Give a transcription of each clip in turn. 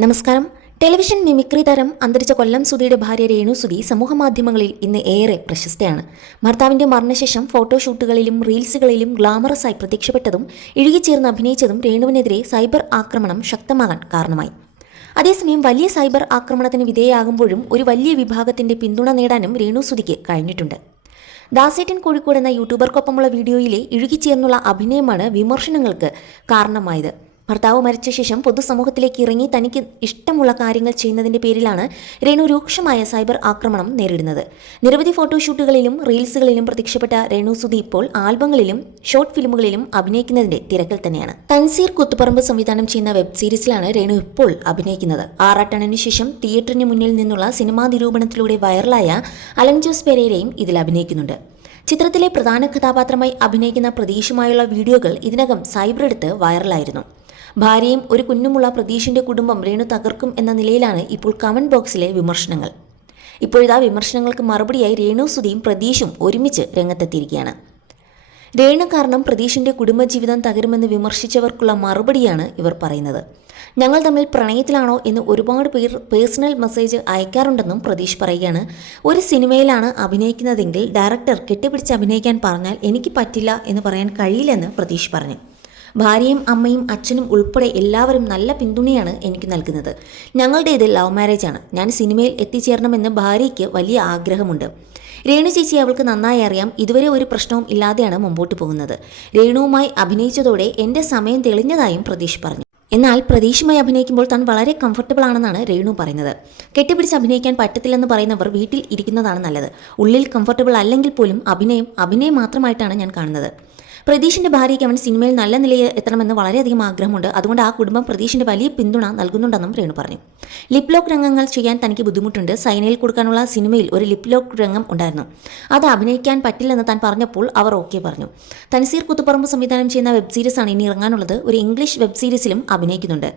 നമസ്കാരം. Television mimicry താരം അന്തരിച്ച കൊല്ലം സുധിയുടെ ഭാര്യ രേണു സുധി സമൂഹമാധ്യമങ്ങളിൽ ഇന്ന് ഏറെ പ്രശസ്തയാണ്. ഭർത്താവിന്റെ മരണശേഷം ഫോട്ടോഷൂട്ടുകളിലും റീൽസുകളിലും ഗ്ലാമറസായി പ്രത്യക്ഷപ്പെട്ടതും ഇഴുകിച്ചേർന്ന് അഭിനയിച്ചതും രേണുവിനെതിരെ സൈബർ ആക്രമണം ശക്തമാകാൻ കാരണമായി. അതേസമയം വലിയ സൈബർ ആക്രമണത്തിന് വിധേയയാകുമ്പോഴും ഒരു വലിയ വിഭാഗത്തിന്റെ പിന്തുണ നേടാനും രേണു സുധിക്ക് കഴിഞ്ഞിട്ടുണ്ട്. ദാസേട്ടൻ കോഴിക്കോട് എന്ന യൂട്യൂബർക്കൊപ്പമുള്ള വീഡിയോയിലെ ഇഴുകിച്ചേർന്നുള്ള അഭിനയമാണ് വിമർശനങ്ങൾക്ക് കാരണമായത്. ഭർത്താവ് മരിച്ച ശേഷം പൊതുസമൂഹത്തിലേക്ക് ഇറങ്ങി തനിക്ക് ഇഷ്ടമുള്ള കാര്യങ്ങൾ ചെയ്യുന്നതിന്റെ പേരിലാണ് രേണു രൂക്ഷമായ സൈബർ ആക്രമണം നേരിടുന്നത്. നിരവധി ഫോട്ടോഷൂട്ടുകളിലും റീൽസുകളിലും പ്രത്യക്ഷപ്പെട്ട രേണു സുധി ഇപ്പോൾ ആൽബങ്ങളിലും ഷോർട്ട് ഫിലിമുകളിലും അഭിനയിക്കുന്നതിന്റെ തിരക്കിൽ തന്നെയാണ്. തൻസീർ കുത്തുപറമ്പ് സംവിധാനം ചെയ്യുന്ന വെബ് സീരീസിലാണ് രേണു ഇപ്പോൾ അഭിനയിക്കുന്നത്. ആറാട്ടണിനു ശേഷം തിയേറ്ററിന് മുന്നിൽ നിന്നുള്ള സിനിമാ നിരൂപണത്തിലൂടെ വൈറലായ അലൻ ജോസ് പെരേരയും ഇതിൽ അഭിനയിക്കുന്നുണ്ട്. ചിത്രത്തിലെ പ്രധാന കഥാപാത്രമായി അഭിനയിക്കുന്ന പ്രതീഷുമായുള്ള വീഡിയോകൾ ഇതിനകം സൈബറെടുത്ത് വൈറലായിരുന്നു. ഭാര്യയും ഒരു കുഞ്ഞുമുള്ള പ്രതീഷിന്റെ കുടുംബം രേണു തകർക്കും എന്ന നിലയിലാണ് ഇപ്പോൾ കമന്റ് ബോക്സിലെ വിമർശനങ്ങൾ. ഇപ്പോഴിതാ വിമർശനങ്ങൾക്ക് മറുപടിയായി രേണു സുധിയും പ്രതീഷും ഒരുമിച്ച് രംഗത്തെത്തിയിരിക്കുകയാണ്. രേണു കാരണം പ്രതീഷിന്റെ കുടുംബജീവിതം തകരുമെന്ന് വിമർശിച്ചവർക്കുള്ള മറുപടിയാണ് ഇവർ പറയുന്നത്. ഞങ്ങൾ തമ്മിൽ പ്രണയത്തിലാണോ എന്ന് ഒരുപാട് പേർ പേഴ്സണൽ മെസ്സേജ് അയക്കാറുണ്ടെന്നും പ്രതീഷ് പറയുകയാണ്. ഒരു സിനിമയിലാണ് അഭിനയിക്കുന്നതെങ്കിൽ ഡയറക്ടർ കെട്ടിപ്പിടിച്ച് അഭിനയിക്കാൻ പറഞ്ഞാൽ എനിക്ക് പറ്റില്ല എന്ന് പറയാൻ കഴിയില്ലെന്ന് പ്രതീഷ് പറഞ്ഞു. ഭാര്യയും അമ്മയും അച്ഛനും ഉൾപ്പെടെ എല്ലാവരും നല്ല പിന്തുണയാണ് എനിക്ക് നൽകുന്നത്. ഞങ്ങളുടേത് ലവ് മാരേജാണ്. ഞാൻ സിനിമയിൽ എത്തിച്ചേരണമെന്ന് ഭാര്യയ്ക്ക് വലിയ ആഗ്രഹമുണ്ട്. രേണു ചേച്ചി അവൾക്ക് നന്നായി അറിയാം. ഇതുവരെ ഒരു പ്രശ്നവും ഇല്ലാതെയാണ് മുമ്പോട്ട് പോകുന്നത്. രേണുവുമായി അഭിനയിച്ചതോടെ എൻ്റെ സമയം തെളിഞ്ഞതായും പ്രതീഷ് പറഞ്ഞു. എന്നാൽ പ്രതീഷുമായി അഭിനയിക്കുമ്പോൾ താൻ വളരെ കംഫർട്ടബിൾ ആണെന്നാണ് രേണു പറയുന്നത്. കെട്ടിപ്പിടിച്ച് അഭിനയിക്കാൻ പറ്റത്തില്ലെന്ന് പറയുന്നവർ വീട്ടിൽ ഇരിക്കുന്നതാണ് നല്ലത്. ഉള്ളിൽ കംഫർട്ടബിൾ അല്ലെങ്കിൽ പോലും അഭിനയം മാത്രമായിട്ടാണ് ഞാൻ കാണുന്നത്. പ്രതീഷിന്റെ ഭാര്യയ്ക്ക് അവൻ സിനിമയിൽ നല്ല നിലയിൽ എത്തണമെന്ന് വളരെയധികം ആഗ്രഹമുണ്ട്. അതുകൊണ്ട് ആ കുടുംബം പ്രതീഷിന്റെ വലിയ പിന്തുണ നൽകുന്നുണ്ടെന്നും രേണു പറഞ്ഞു. ലിപ് ലോക്ക് രംഗങ്ങൾ ചെയ്യാൻ തനിക്ക് ബുദ്ധിമുട്ടുണ്ട്. സൈനയിൽ കൊടുക്കാനുള്ള സിനിമയിൽ ഒരു ലിപ് ലോക്ക് രംഗം ഉണ്ടായിരുന്നു. അത് അഭിനയിക്കാൻ പറ്റില്ലെന്ന് താൻ പറഞ്ഞപ്പോൾ അവർ ഓക്കെ പറഞ്ഞു. തൻസീർ കുത്തുപറമ്പ് സംവിധാനം ചെയ്യുന്ന വെബ് സീരീസാണ് ഇനി ഇറങ്ങാനുള്ളത്. ഒരു ഇംഗ്ലീഷ് വെബ് സീരീസിലും അഭിനയിക്കുന്നുണ്ട്.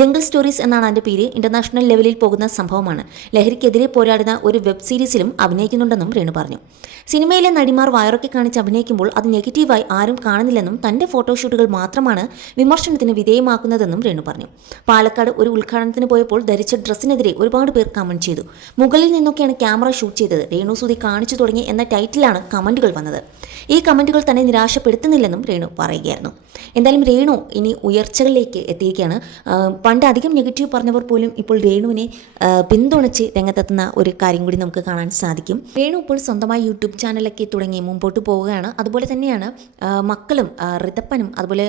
ജംഗിൾ സ്റ്റോറീസ് എന്നാണ് അതിന്റെ പേര്. ഇന്റർനാഷണൽ ലെവലിൽ പോകുന്ന സംഭവമാണ്. ലഹരിക്കെതിരെ പോരാടുന്ന ഒരു വെബ് സീരീസിലും അഭിനയിക്കുന്നുണ്ടെന്നും രേണു പറഞ്ഞു. സിനിമയിലെ നടിമാർ വയറൊക്കെ കാണിച്ച് അഭിനയിക്കുമ്പോൾ അത് നെഗറ്റീവായി ആരും കാണുന്നില്ലെന്നും തന്റെ ഫോട്ടോഷൂട്ടുകൾ മാത്രമാണ് വിമർശനത്തിന് വിധേയമാക്കുന്നതെന്നും രേണു പറഞ്ഞു. പാലക്കാട് ഒരു ഉദ്ഘാടനത്തിന് പോയപ്പോൾ ധരിച്ച ഡ്രസ്സിനെതിരെ ഒരുപാട് പേർ കമന്റ് ചെയ്തു. മുകളിൽ നിന്നൊക്കെയാണ് ക്യാമറ ഷൂട്ട് ചെയ്തത്. രേണു സുധി കാണിച്ചു തുടങ്ങി എന്ന ടൈറ്റിലാണ് കമന്റുകൾ വന്നത്. ഈ കമന്റുകൾ തന്നെ നിരാശപ്പെടുത്തുന്നില്ലെന്നും രേണു പറയുകയായിരുന്നു. എന്തായാലും രേണു ഇനി ഉയർച്ചകളിലേക്ക് എത്തിയിരിക്കുകയാണ്. പണ്ട് അധികം നെഗറ്റീവ് പറഞ്ഞവർ പോലും ഇപ്പോൾ രേണുവിനെ പിന്തുണച്ച് രംഗത്തെത്തുന്ന ഒരു കാര്യം കൂടി നമുക്ക് കാണാൻ സാധിക്കും. രേണു ഇപ്പോൾ സ്വന്തമായി യൂട്യൂബ് ചാനലൊക്കെ തുടങ്ങി മുമ്പോട്ട് പോവുകയാണ്. അതുപോലെ തന്നെയാണ് മക്കളും ഋതപ്പനും അതുപോലെ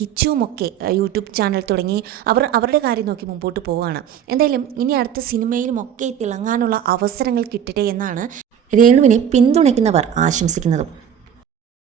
കിച്ചുവുമൊക്കെ യൂട്യൂബ് ചാനൽ തുടങ്ങി അവരുടെ കാര്യം നോക്കി മുമ്പോട്ട് പോവുകയാണ്. എന്തായാലും ഇനി അടുത്ത സിനിമയിലുമൊക്കെ തിളങ്ങാനുള്ള അവസരങ്ങൾ കിട്ടട്ടെ എന്നാണ് രേണുവിനെ പിന്തുണയ്ക്കുന്നവർ ആശംസിക്കുന്നതും.